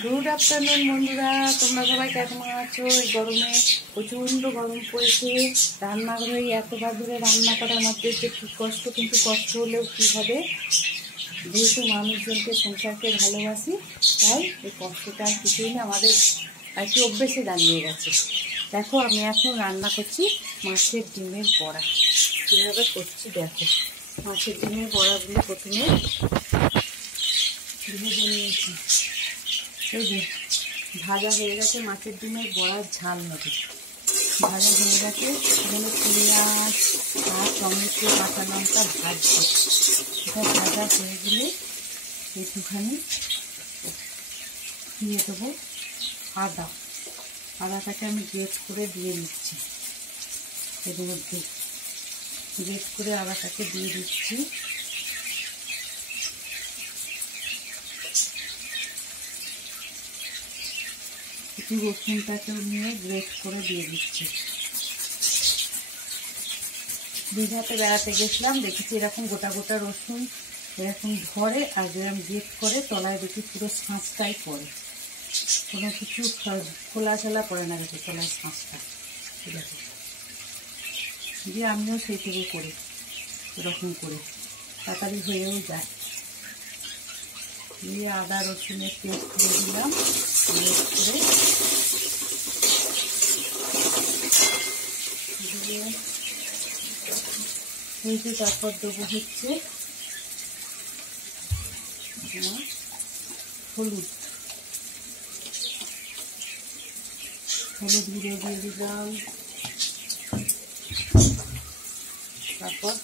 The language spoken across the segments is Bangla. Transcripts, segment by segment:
গুড আফটারনুন বন্ধুরা, তোমরা সবাই কেমন আছো? এই গরমে প্রচণ্ড গরম পড়েছে। রান্নাঘরে এতবার ধরে রান্না করার মধ্যে যে কী কষ্ট, কিন্তু কষ্ট হলেও কী হবে, যেহেতু মানুষজনকে সংসারকে ভালোবাসি তাই এই কষ্টটা আর কিছুই না, আমাদের আর কি অভ্যেসে দাঁড়িয়ে গেছে। দেখো আমি এখন রান্না করছি মাছের ডিমের বড়া। কীভাবে করছি দেখো। মাছের ডিমের বড়াগুলো প্রথমে ভেজে নিয়েছি। এই যে ভাজা হয়ে গেছে, মাছের ডিমের বড়ার ঝাল হবে। ভাজা হয়ে গেছে, এখানে পেঁয়াজ আর টমেটো কাঁচা লঙ্কা ভাজছে। এটা ভাজা হয়ে গেলে একটুখানি দিয়ে দেবো আদাটাকে আমি গ্রেট করে দিয়ে দিচ্ছি। এর মধ্যে গ্রেট করে আদাটাকে দিয়ে দিচ্ছি। একটু রসুনটাকেও নিয়ে গ্রেট করে দিয়ে দিচ্ছি। দীঘাতে বেড়াতে গেছিলাম, দেখেছি এরকম গোটা গোটা রসুন এরকম ধরে, আর যেরকম গ্রেট করে তলায় দেখি পুরো শাঁসটাই পড়ে, কোনো কিছু খোলা ছোলা পড়ে না, দেখি তলায় শাঁসটা। ঠিক আছে, দিয়ে আমিও সেইটুকু করি, এরকম করে তাড়াতাড়ি হয়েও যায়। দিয়ে আদা রসুনের পেস্ট দিয়ে দিলাম, গ্রেট করে দিয়ে হয়েছে। তারপর দেবো হচ্ছে হলুদ গুঁড়ো দিয়ে দিলাম। তারপর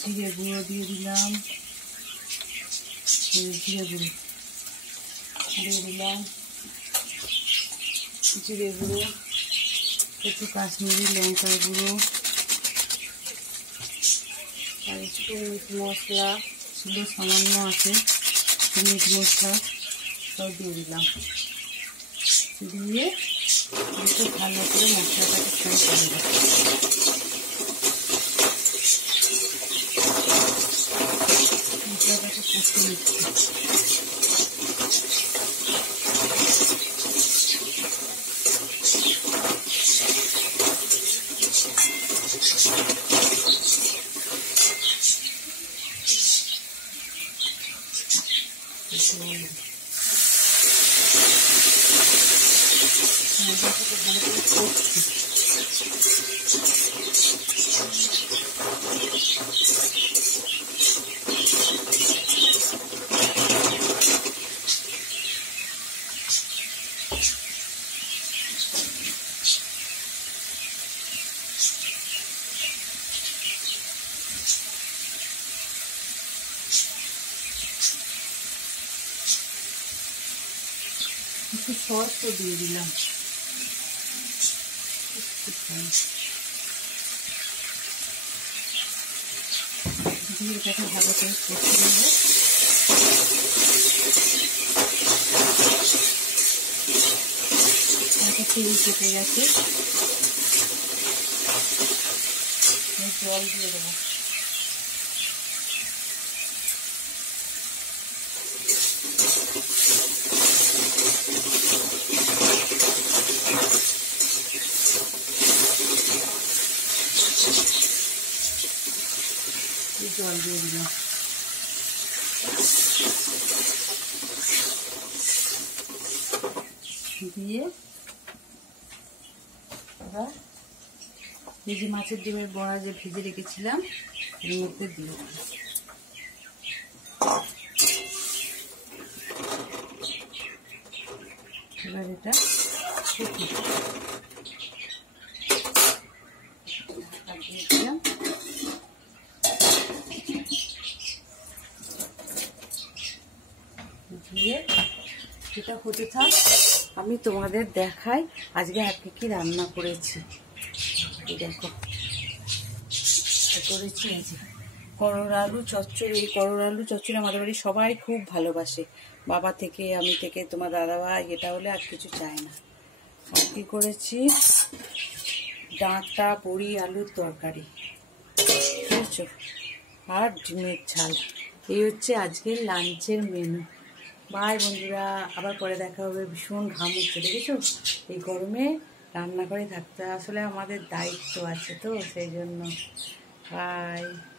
জিরে গুঁড়ো দিয়ে দিলাম, জিরে গুঁড়ো দিয়ে দিলাম, জিরে গুঁড়ো, একটু কাশ্মীরি লঙ্কার গুঁড়ো, আর একটু মিট মশলা ছিল সামান্য আছে, মিট মশলা সব দিয়ে দিলাম। দিয়ে একটু ভালো করে মশলাটাকে ফ্রাই করে দেবো। মশলাটাকে কষে নিচ্ছি। মশলাটাকে ভালো করে কষছি। একটু সসও দিয়ে দিলাম, দিয়ে এটাকে ভালো করে কষে নেব। একটা তেল কেটে গেছে, জল দিয়ে দেবো। জল দিয়ে দিলাম। দিয়ে এবার এই যে মাছের ডিমের বড়া যে ভেজে রেখেছিলাম এর মধ্যে দিয়ে দিলাম। এবার এটা দিয়েছিলাম। দিয়ে সেটা হতে থাক, আমি তোমাদের দেখাই আজকে আজকে কি রান্না করেছি। দেখো করেছি এই যে করলা আলু চচ্চড়ি। এই করলা আলু চচ্চড়ি আমাদের বাড়ি সবাই খুব ভালোবাসে, বাবা থেকে আমি থেকে তোমার দাদাভাই, এটা হলে আর কিছু চায় না। আর কি করেছি, ডাঁটা বড়ি আলুর তরকারি, বুঝেছো, আর ডিমের ঝাল। এই হচ্ছে আজকের লাঞ্চের মেনু। বাই বন্ধুরা, আবার পরে দেখা হবে। ভীষণ ঘাম উঠছে দেখেছো, এই গরমে রান্না করে থাকতে আসলে আমাদের দায়িত্ব আছে তো, সেই জন্য। বাই।